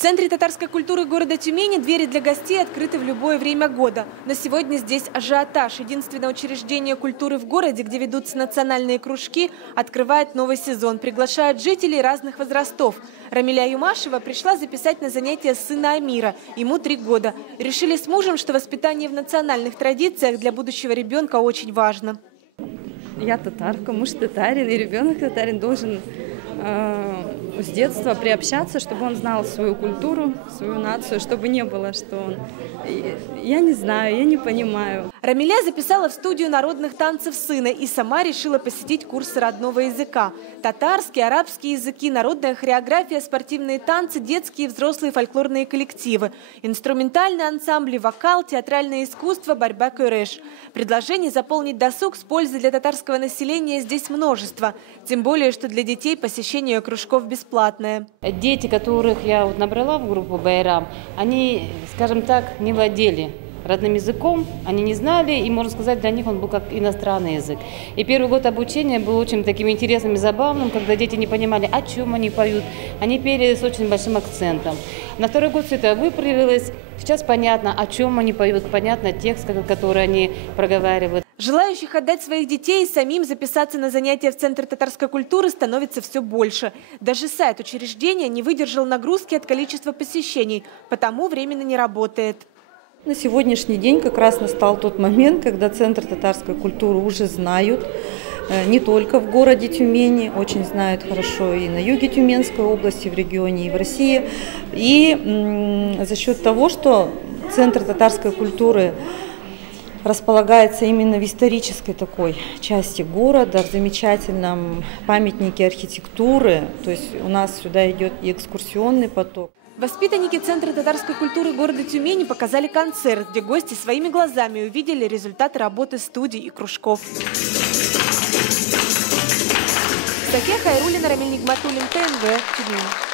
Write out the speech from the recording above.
В Центре татарской культуры города Тюмени двери для гостей открыты в любое время года. Но сегодня здесь ажиотаж. Единственное учреждение культуры в городе, где ведутся национальные кружки, открывает новый сезон. Приглашают жителей разных возрастов. Рамиля Юмашева пришла записать на занятия сына Амира. Ему 3 года. Решили с мужем, что воспитание в национальных традициях для будущего ребенка очень важно. Я татарка, муж татарин, и ребенок татарин должен с детства приобщаться, чтобы он знал свою культуру, свою нацию, чтобы не было, что он... Я не знаю, я не понимаю. Рамиля записала в студию народных танцев сына и сама решила посетить курсы родного языка. Татарский, арабский языки, народная хореография, спортивные танцы, детские и взрослые фольклорные коллективы, инструментальные ансамбли, вокал, театральное искусство, борьба кюреш. Предложений заполнить досуг с пользой для татарского населения здесь множество. Тем более, что для детей посещение кружков бесплатное. Дети, которых я набрала в группу Байрам, они, скажем так, не владели родным языком, они не знали, и, можно сказать, для них он был как иностранный язык. И первый год обучения был очень таким интересным и забавным, когда дети не понимали, о чем они поют. Они пели с очень большим акцентом. На второй год все это выправилось. Сейчас понятно, о чем они поют, понятно текст, который они проговаривают. Желающих отдать своих детей и самим записаться на занятия в Центр татарской культуры становится все больше. Даже сайт учреждения не выдержал нагрузки от количества посещений, потому временно не работает. На сегодняшний день как раз настал тот момент, когда Центр татарской культуры уже знают, не только в городе Тюмени, очень знают хорошо и на юге Тюменской области, в регионе, и в России. И за счет того, что Центр татарской культуры располагается именно в исторической такой части города, в замечательном памятнике архитектуры, то есть у нас сюда идет и экскурсионный поток. Воспитанники Центра татарской культуры города Тюмени показали концерт, где гости своими глазами увидели результаты работы студий и кружков. София Хайруллина, Рамиль Нигматуллин, ТНВ, Тюмень.